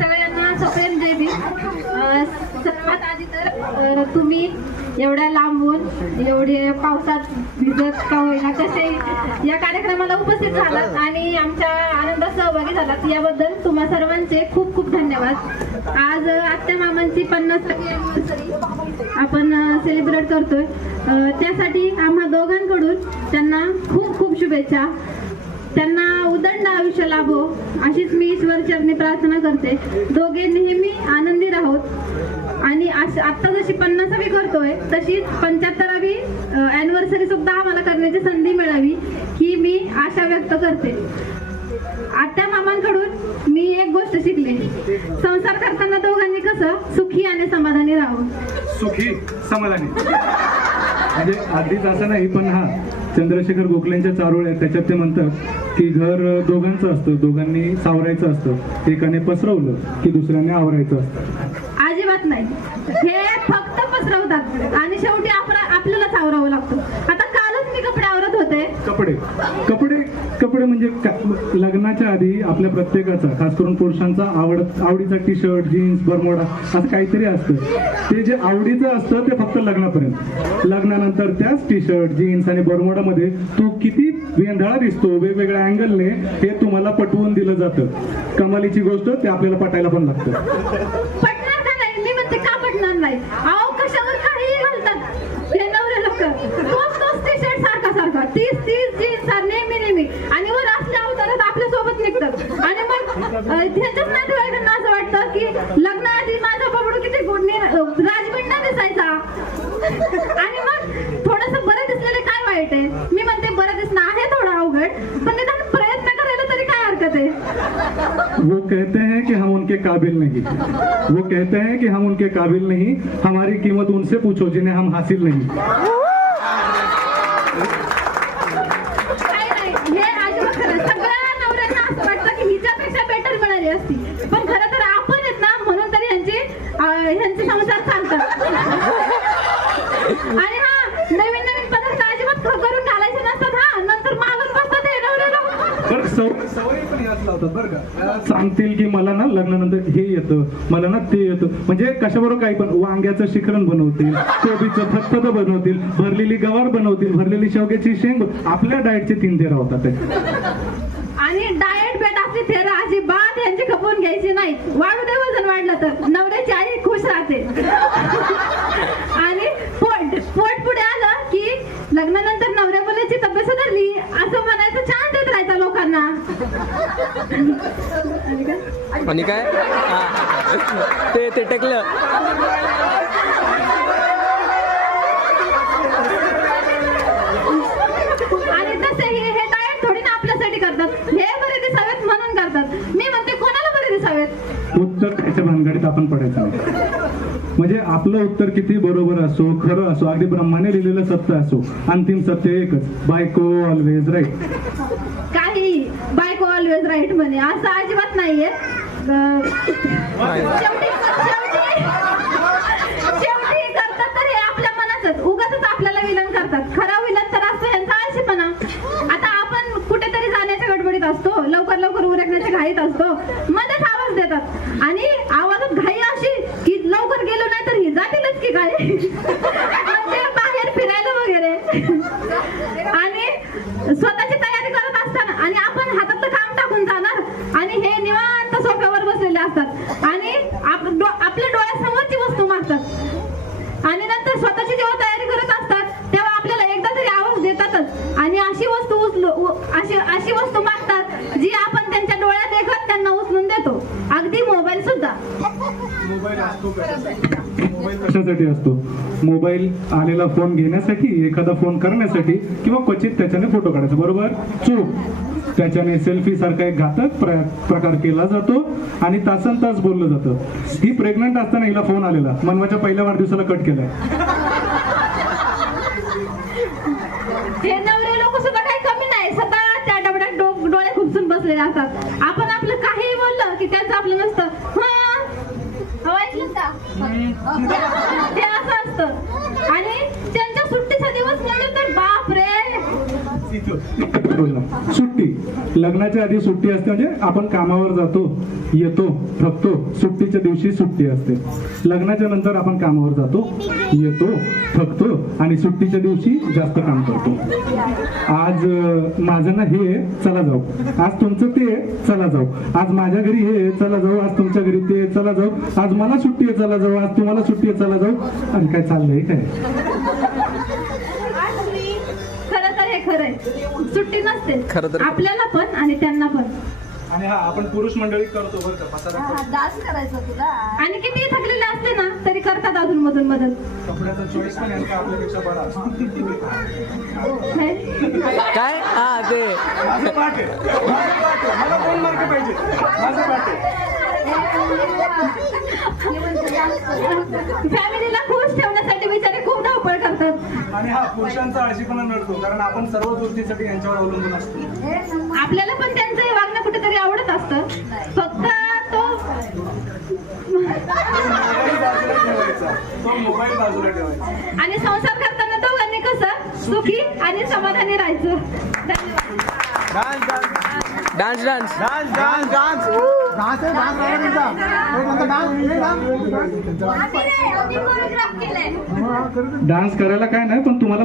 सगळ्यांना सप्रेम जय भीम. सर्वात आधी तर तुम्ही एवढ्या लांबून एवढे पावसात भिजत का होईना कसे या कार्यक्रमाला उपस्थित झालात आणि आमच्या आनंदात सहभागी झालात याबद्दल तुम्हा सर्वांचे खूप खूप धन्यवाद. आज आत्या मामांची 50वी anniversary आपण सेलिब्रेट करतोय. त्यासाठी आम्हा दोघांकडून त्यांना खूप खूप शुभेच्छा. त्यांना उदंड आयुष्य लाभो अशीच मी ईश्वर चरणी प्रार्थना करते. दोघे नेहमी आनंदी राहोत आणि आता जशी 50वी करतोय तशीच 75वी अॅनिव्हर्सरी सुद्धा आम्हाला करण्याची संधी मिळावी ही मी आशा व्यक्त करते. आत्या मामांकडून मी एक गोष्ट शिकले. संसार करताना दोघांनी कसं सुखी आणि समाधानी राहावं. सुखी समाधानी म्हणजे अगदीच असं नाही, पण हा चंद्रशेखर गोखलेंच्या चारोळ्या त्याच्यात ते म्हणतात की घर दोघांचं असतं, दोघांनी सावरायचं असतं. एकाने पसरवलं की दुसऱ्याने आवरायचं असतं. अजिबात नाही, हे फक्त पसरवतात आणि शेवटी आपल्यालाच आवरावं लागतं. आता कालच मी कपडे आवरत होते. कपडे कपडे कपडे म्हणजे लग्नाच्या आधी आपल्या प्रत्येकाचा, खास करून पुरुषांचा आवडीचा टी शर्ट, जीन्स, बरमोडा असं काहीतरी असतं. ते जे आवडीचं असतं ते फक्त लग्नापर्यंत. लग्नानंतर त्याच टी शर्ट, जीन्स आणि बरमोडामध्ये तो किती वेंधळा दिसतो वेगवेगळ्या अँगलने हे तुम्हाला पटवून दिलं जातं. कमालीची गोष्ट ते आपल्याला पटायला पण लागतं. पटणार का नाही? मी म्हणते का पटणार नाही? अहो कशावर काहीही घालतात हे नवरे लोक. तोच टी शर्ट सारखा तीच जीन्स नेहमी आणि वर असल्या अवतारात आपल्या सोबत निघतात. आणि मग त्यांच्याच नातेवाईकांना असं वाटतं की लग्नाआधी माझा बबडू किती राजबिंडा दिसायचा आणि मग थोडंसं बरं दिसलेलं काय वाईट आहे? मी म्हणते बरं दिसणं आहे थोडं अवघड, पण निदान प्रयत्न करायला तरी काय हरकत आहे? वो कहते हैं कि हम उनके काबिल नहीं, वो कहते हैं कि हम उनके काबिल नहीं, हमारी कीमत उनसे पूछो जिन्हें हम हासिल नहीं. हे अजिबात खरं. सगळ्या नवऱ्यांना असं वाटतं की हिच्यापेक्षा बेटर मिळाली असती, पण खरं तर आपण आहेत ना म्हणून तरी ह्यांचे संसार चालतात. आणि हा नवीन पदार्थ अजिबात करून घालायचे नसतात. हा नंतर मागून बसतात हे नवऱ्याला. सवयी पण याच लावतात बरं का. सांगतील की मला ना लग्नानंतर हे येतं, मला ना ते येतं. म्हणजे कशाबरोबर काही पण वांग्याचं शिखरण बनवतील, कोबीचं फतफत बनवतील, भरलेली गवार बनवतील, भरलेली शेवग्याची शेंग. आपल्या डाएटचे 3 थेरा होतात. आणि डाएट बेट असली थेरा अजिबात यांची खपवून घ्यायची नाही. वाढू दे वजन वाढलं तर नवऱ्याची आई खुश राहते. आणि पोट पुढे आलं की लग्नानंतर नवऱ्या मुलाची तब्येत सुधारली असं म्हणायचं, छान देत राहायचं लोकांना. आणि काय ते टेकलं. आणि तसे हे डाएट थोडी ना आपल्यासाठी करतात, हे बरे दिसावेत म्हणून करतात. मी म्हणते कोणाला बरे दिसावेत? उत्तर त्याच्या भानगडीत आपण पडायचं नाही. म्हणजे आपलं उत्तर किती बरोबर असो, खरं असो, अगदी ब्रह्माने लिहिलेलं सत्य असो, अंतिम सत्य एकच, बायको ऑलवेज राईट. काही बायको ऑलवेज राईट म्हणे असं अजिबात नाहीये. शेवटी करतात तर हे आपल्या मनातच, उगाच आपल्याला विलन करतात. खरा विलन तर असतो यांचा आळशीपणा. आता आपण कुठेतरी जाण्याच्या गडबडीत असतो, लवकर उरकण्याच्या घाईत असतो, मध्येच आवाज देतात आणि आवाजात घाई अशी की लवकर गेलो नाही तर ही जातीलच की काय म्हणजे बाहेर फिरायला वगैरे. आणि स्वतःची तयारी करत असताना आणि आपण हातातलं काम टाकून जाणार आणि हे निवांत सोफ्यावर बसलेले असतात आणि आपल्या डोळ्यासमोरची वस्तू मागतात आणि नंतर स्वतःची जेव्हा तयारी करत असतात तेव्हा आपल्याला एकदा तरी आवाज देतातच आणि अशी वस्तू मागतात जी आपण त्यांच्या डोळ्यात देखत त्यांना उचलून देतो. अगदी मोबाईल सुद्धा. मोबाईल कशासाठी असतो? मोबाईल आलेला फोन घेण्यासाठी, एखादा फोन करण्यासाठी किंवा क्वचित त्याच्याने फोटो काढायचा. बरोबर? चूक. त्याच्याने सेल्फी सारखा एक घातक प्रकार केला जातो आणि तासन तास बोललं जातं. ही प्रेग्नंट असताना हिला फोन आलेला, मनवाच्या पहिल्या वाढदिवसाला कट केलाय. हे नवरे लोक सुद्धा काही कमी नाही, सतत त्या डबड्यात डोळे खुपसून बसलेले असतात. आपण आपलं काही बोललं की त्यांचं आपलं नसतं. हो, ऐकलं का? ते असं असतं आणि त्यांच्या सुट्टीचा दिवस म्हणलं तर बाप रे. बोलला सुट्टी. लग्नाच्या आधी सुट्टी असते म्हणजे आपण कामावर जातो, येतो, थकतो. सुट्टीच्या दिवशी सुट्टी असते. लग्नाच्या नंतर आपण कामावर जातो, येतो, थकतो आणि सुट्टीच्या दिवशी जास्त काम करतो. आज माझं ना हे आहे, चला जाऊ. आज तुमचं ते आहे, चला जाऊ. आज माझ्या घरी हे आहे, चला जाऊ. आज तुमच्या घरी ते आहे, चला जाऊ. आज मला सुट्टी आहे, चला जाऊ. आज तुम्हाला सुट्टी आहे, चला जाऊ. आणि काय चाललंय काय? खरं तर हे खरंय, सुट्टी नसते खरं तर- आपल्याला पण आणि त्यांना पण. आणि हा आपण पुरुष मंडळी करतो बरं का, पसारा करतो. डान्स करायचा तुला. आणि किती थकलेले असले ना तरी करतात अजून मधून मधून. कपड्याचा चॉईस पण यांचा आपल्यापेक्षा बरा असतो. काय हा ते माझं पाठ आहे. माझं पाठ आहे. मला 2 मार्क पाहिजे. माझं पाठ आहे. फॅमिलीला खुश ठेवण्यासाठी बिचारे खूप धावपळ करतात. आणि हा पुरुषांचा आळशीपणा नडतो, कारण आपण सर्व गोष्टीसाठी यांच्यावर अवलंबून असतो. आपल्याला पण त्यांचं हे वागणं कुठेतरी आवडत असतं, फक्त तो मोबाईल बाजूला ठेवायचा. आणि संसार करताना दोघांनी कसं सुखी आणि समाधानी राहायचं. धन्यवाद. डान्स डान्स डान्स करायला काय नाही, पण तुम्हाला